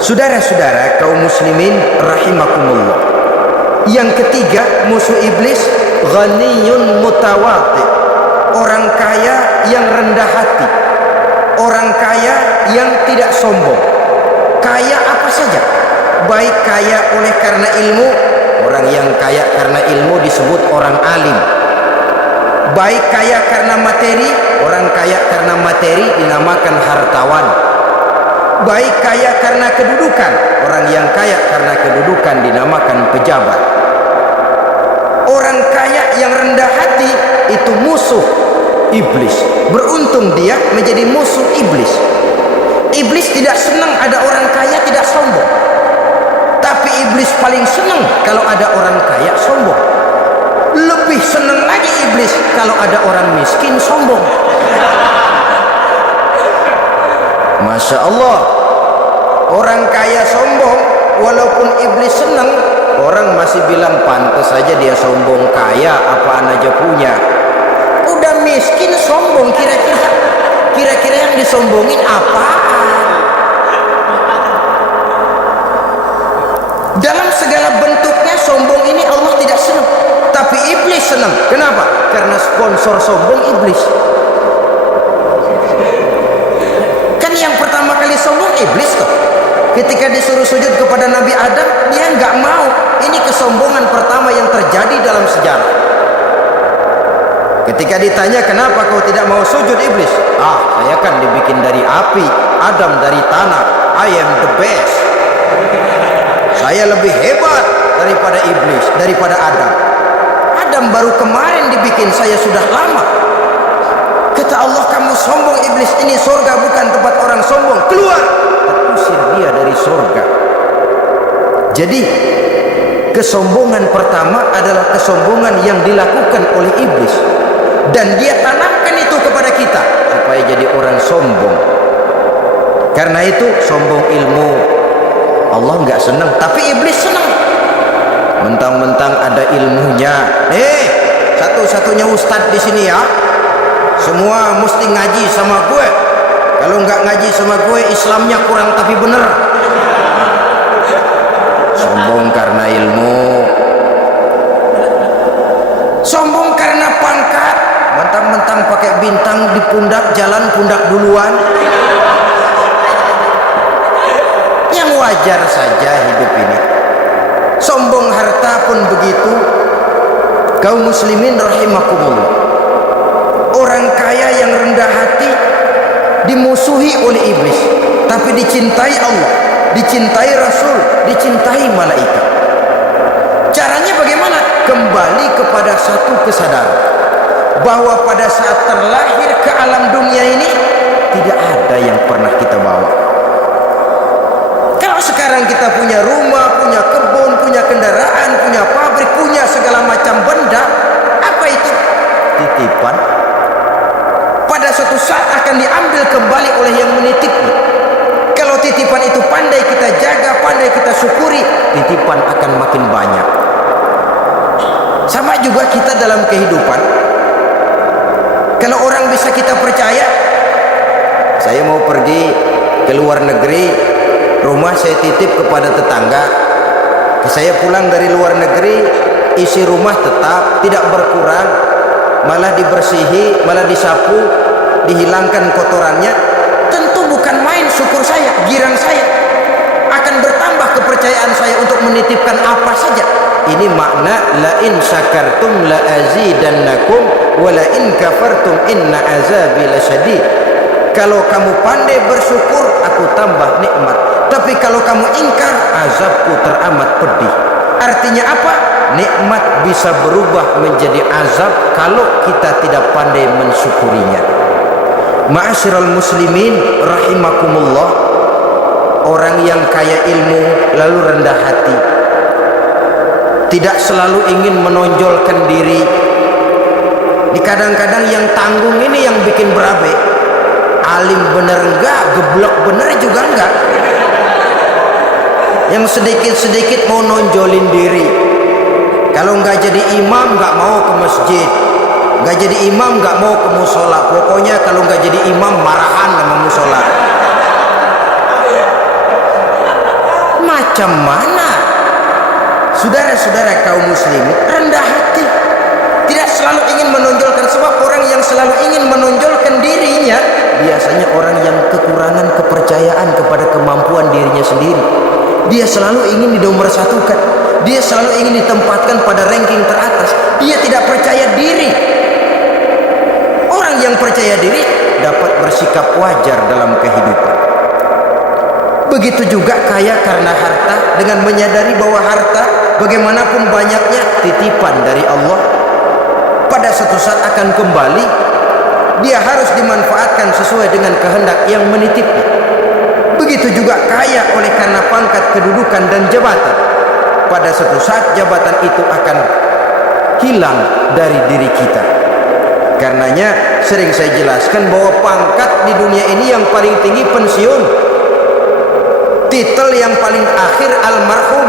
Saudara-saudara kaum muslimin rahimakumullah, yang ketiga musuh iblis ghaniyun mutawati, orang kaya yang rendah hati, orang kaya yang tidak sombong. Kaya apa saja, baik kaya oleh karena ilmu, orang yang kaya karena ilmu disebut orang alim. Baik kaya karena materi, orang kaya karena materi dinamakan hartawan. Baik kaya karena kedudukan, orang yang kaya karena kedudukan dinamakan pejabat. Orang kaya yang rendah hati itu musuh iblis. Beruntung dia menjadi musuh iblis. Iblis tidak senang ada orang kaya tidak sombong, tapi iblis paling senang kalau ada orang kaya sombong. Lebih senang lagi iblis kalau ada orang miskin sombong. Masya Allah, orang kaya sombong, walaupun iblis senang, orang masih bilang pantas saja dia sombong, kaya apaan aja punya. Udah miskin sombong, kira-kira yang disombongin apaan? Dalam segala bentuknya sombong ini Allah tidak senang, tapi iblis senang. Kenapa? Karena sponsor sombong iblis. Kan yang pertama kali sombong iblis tuh. Ketika disuruh sujud kepada Nabi Adam, dia nggak mau. Ini kesombongan pertama yang terjadi dalam sejarah. Ketika ditanya kenapa kau tidak mau sujud iblis, saya kan dibikin dari api, Adam dari tanah, I am the best. Saya lebih hebat daripada iblis, daripada Adam. Adam baru kemarin dibikin, saya sudah lama. Kata Allah, kamu sombong iblis, ini surga bukan tempat orang sombong, keluar. Terusir dia dari surga. Jadi kesombongan pertama adalah kesombongan yang dilakukan oleh iblis, dan dia tanamkan itu kepada kita supaya jadi orang sombong. Karena itu sombong ilmu Allah nggak senang, tapi iblis senang. Mentang-mentang ada ilmunya, satu-satunya ustadz di sini ya, semua mesti ngaji sama gue. Kalau nggak ngaji sama gue, Islamnya kurang tapi bener. Sombong karena ilmu, sombong karena pangkat. Mentang-mentang pakai bintang di pundak, jalan pundak duluan. Yang wajar saja hidup ini. Sombong harta pun begitu. Kaum muslimin rahimakumullah, orang kaya yang rendah hati dimusuhi oleh iblis, tapi dicintai Allah, dicintai Rasul, dicintai malaikat. Caranya bagaimana? Kembali kepada satu kesadaran bahwa pada saat terlahir ke alam dunia ini tidak ada yang pernah kita bawa. Kalau sekarang kita punya rumah, punya kebun, punya kendaraan, punya pabrik, punya segala macam benda, apa itu? Titipan. Pada suatu saat akan diambil kembali oleh yang menitipnya. Kalau titipan itu pandai kita jaga, pandai kita syukuri, titipan akan makin banyak. Sama juga kita dalam kehidupan. Kalau orang bisa kita percaya, saya mau pergi ke luar negeri, rumah saya titip kepada tetangga. Saya pulang dari luar negeri, isi rumah tetap tidak berkurang, malah dibersihi, malah disapu, dihilangkan kotorannya. Tentu bukan main syukur saya, girang saya. Akan bertambah kepercayaan saya untuk menitipkan apa saja. Ini makna la in syakartum la azidannakum wa la in kafartum inna azabi lasyadid. Kalau kamu pandai bersyukur, aku tambah nikmat. Tapi kalau kamu ingkar, azabku teramat pedih. Artinya apa? Nikmat bisa berubah menjadi azab kalau kita tidak pandai mensyukurinya. Ma'asyiral muslimin rahimakumullah, orang yang kaya ilmu lalu rendah hati, tidak selalu ingin menonjolkan diri. Kadang-kadang yang tanggung ini yang bikin berabe. Alim bener enggak, geblok bener juga enggak. Yang sedikit-sedikit mau nonjolin diri. Kalau enggak jadi imam enggak mau ke masjid, enggak jadi imam enggak mau ke musola. Pokoknya kalau enggak jadi imam marahan sama musola. Macam mana saudara-saudara kaum muslimin rendah hati, tidak selalu ingin menonjolkan, sebab orang yang selalu ingin menonjolkan dirinya biasanya orang yang kekurangan kepercayaan kepada kemampuan dirinya sendiri. Dia selalu ingin dinomorsatukan, dia selalu ingin ditempatkan pada ranking teratas, dia tidak percaya diri. Orang yang percaya diri dapat bersikap wajar dalam kehidupan. Begitu juga kaya karena harta, dengan menyadari bahwa harta bagaimanapun banyaknya titipan dari Allah, pada suatu saat akan kembali. Dia harus dimanfaatkan sesuai dengan kehendak yang menitipnya. Begitu juga kaya oleh karena pangkat, kedudukan dan jabatan, pada suatu saat jabatan itu akan hilang dari diri kita. Karenanya sering saya jelaskan bahwa pangkat di dunia ini yang paling tinggi pensiun, titel yang paling akhir almarhum.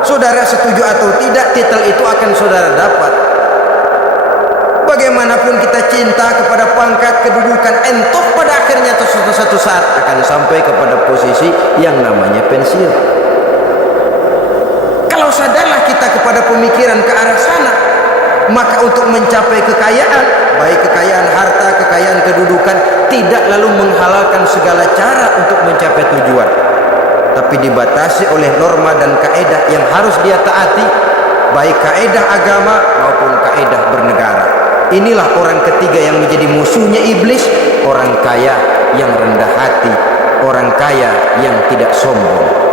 Saudara setuju atau tidak, titel itu akan saudara dapat. Bagaimanapun kita cinta kepada pangkat, kedudukan, entah pada akhirnya atau suatu saat akan sampai kepada posisi yang namanya pensiun. Kalau sadarlah kita kepada pemikiran ke arah sana, maka untuk mencapai kekayaan, baik kekayaan harta, kekayaan kedudukan, tidak lalu menghalalkan segala cara untuk mencapai tujuan, tapi dibatasi oleh norma dan kaedah yang harus dia taati, baik kaedah agama maupun kaedah bernegara. Inilah orang ketiga yang menjadi musuhnya iblis, orang kaya yang rendah hati, orang kaya yang tidak sombong.